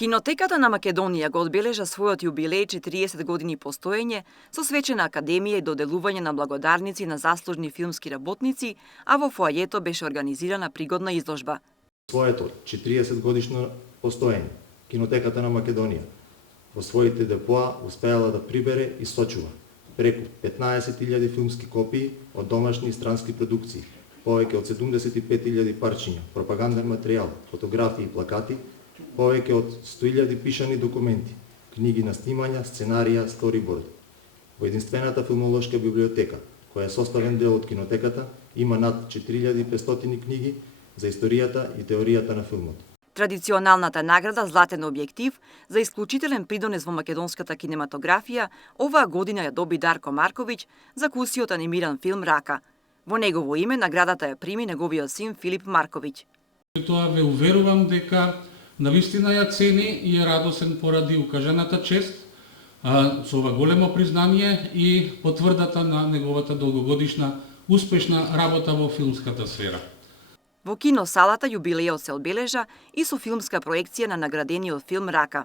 Кинотеката на Македонија го одбележа својот јубилеј 40 години постоење со свечена академија и доделување на благодарници на заслужни филмски работници, а во фоајето беше организирана пригодна изложба. Своето 40 годишно постоење, Кинотеката на Македонија во своите депоа успеала да прибере и сочува преку 15.000 филмски копии од домашни и странски продукции, повеќе од 75.000 парчиња, пропаганден материјал, фотографии и плакати, повеќе од 100.000 пишани документи, книги на снимања, сценарија, сториборд. Во единствената филмолошка библиотека, која е составен дел од кинотеката, има над 4.500 книги за историјата и теоријата на филмот. Традиционалната награда Златен објектив за исклучителен придонес во македонската кинематографија оваа година ја доби Дарко Марковиќ за кусиот анимиран филм Рака. Во негово име наградата ја прими неговиот син Филип Марковиќ. Тоа ве уверувам дека навистина ја цени и е радосен поради укажаната чест со ова големо признание и потврдата на неговата долгогодишна успешна работа во филмската сфера. Во киносалата јубилејот се одбележа и со филмска проекција на наградениот филм Рака.